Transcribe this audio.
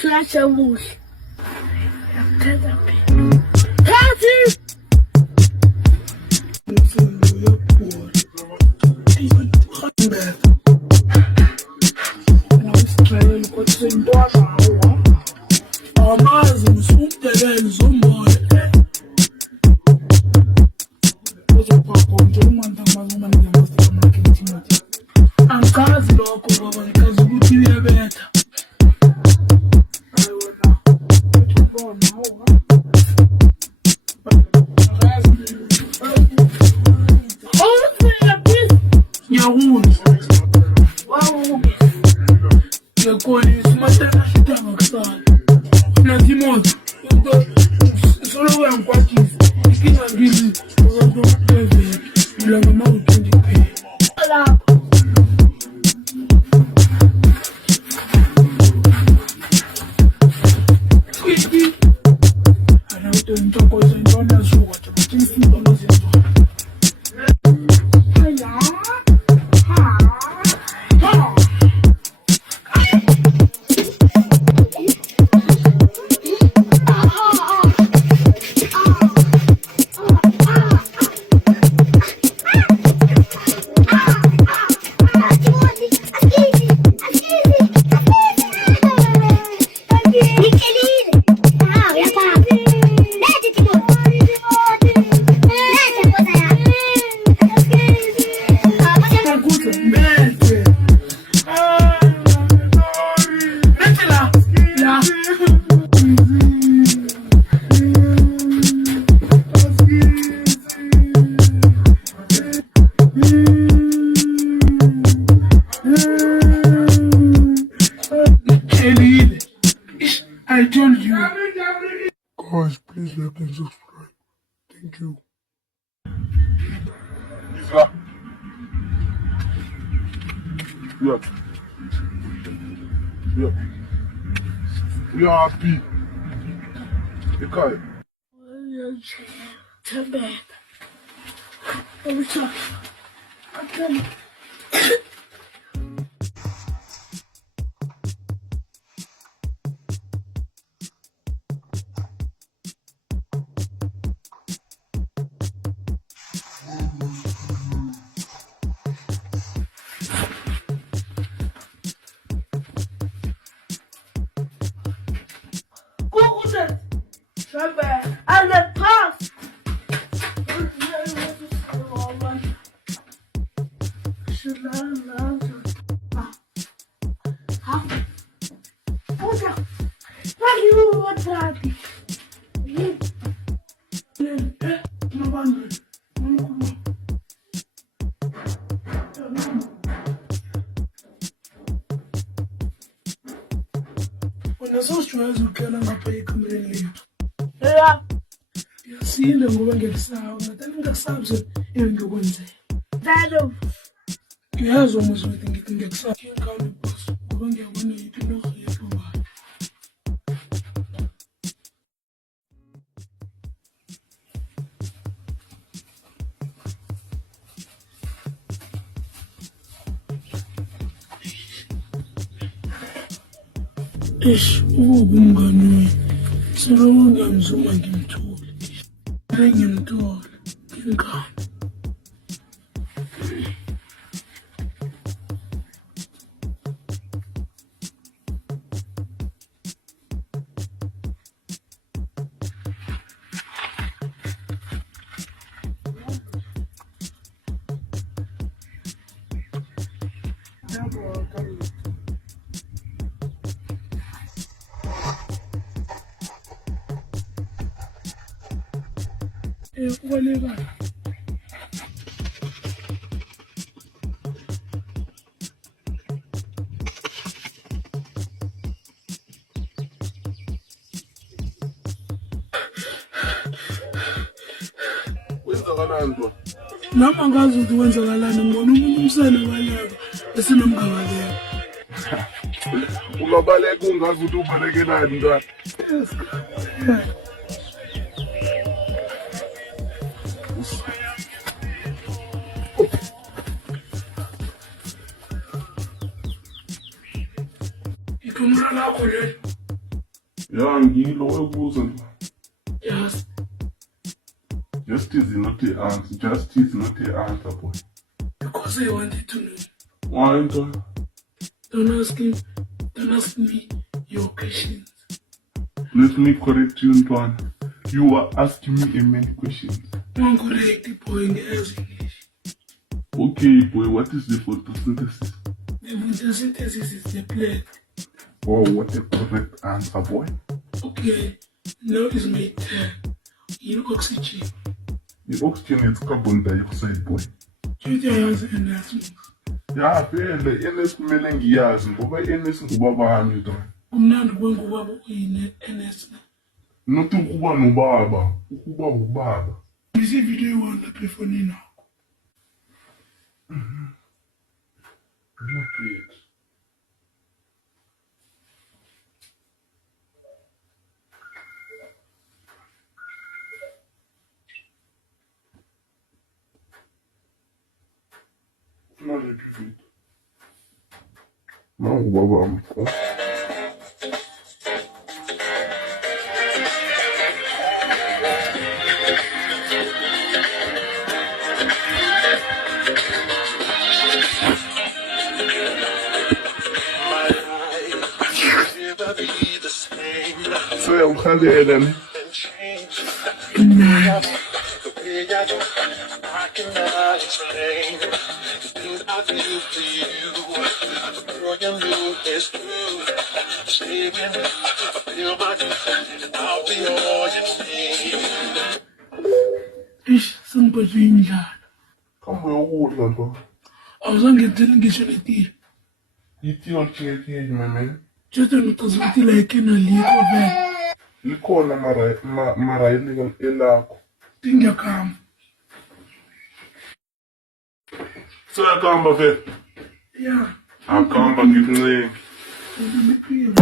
Such a moose. Party! Angikazi lokho baba, ngikazi ukuthi uyabetha. Ngiyakuzwa. Wawuke. Ngiyakolisa umatana shitanga kusala. Nathi imoto. Solo uyangikwatisa. Ikinga ngizi abantu bevele. Ngilanga ma-20 pay. Lapho. I told you. Guys, please like and subscribe. Thank you. Isra. Yeah. Yeah. We are happy. Okay. Turn back. Every time. I'm coming. Turn back. I let pass. Unasosiwazi ukela ngapha ekamereni lethu. Yeah. Yasile ngoba ngiyakusaba, ngathana ngingakusabi zona engiyokwenzela. That'll. Ngiyazwa umuzwa ukuthi ngithi ngiyakusaba. Ngiyakhala boss ngoba ngiyabona yithi into yethu ngayo. Umngani solo ngamzuma ngimthole. Ngimthole. Ngikhala. Kubaleka. Kwenzakalani kodwa? Nami angazi ukuthi kwenzakalani, ngibona umuntu umsana baleka esinomgabaleka. Ungabaleka ungazi ukuthi ubaleke nani mntwana. Camera lakho leli. Ya ngilo wekubuza ntwana. Yes. Just is not the answer. Just is not the answer, boy. Because I wanted to know. Why ntwana? Don't ask me your questions. Let me correct you ntwana. You are asking me many questions. One correct boy in English. Okay, boy, what is the photosynthesis? The photosynthesis is the plate. Oh, what a correct answer, boy. Okay, now is my turn. In oxygen. The oxygen is carbon dioxide, boy. You have enhancements. Ya vele NS kumele ngiyazi ngoba NS ngubabani ntwana. Kumnandi kwengubaba uyine-NS na. Not ukuba nobaba, ukuba ubaba. This video you want to for now. Not yet. Not yet. Não, babam. So I'm kind of Ellen. I cannot explain the things I feel for you. Girl, you know it's true. Stay with me, I feel my truth, and I'll be all you need. Ish, sengiphathwe indlala. Kambe ukudla ntwana. Awuzange ngithele ngisho letile. Yithi olcheke mama. Just ngicazukuthi like enalikho vele. Likhona mara elakho. Tingiyakhamba. So yakamba vele. Yeah. Akamba ngikuncenge. Ngimphile.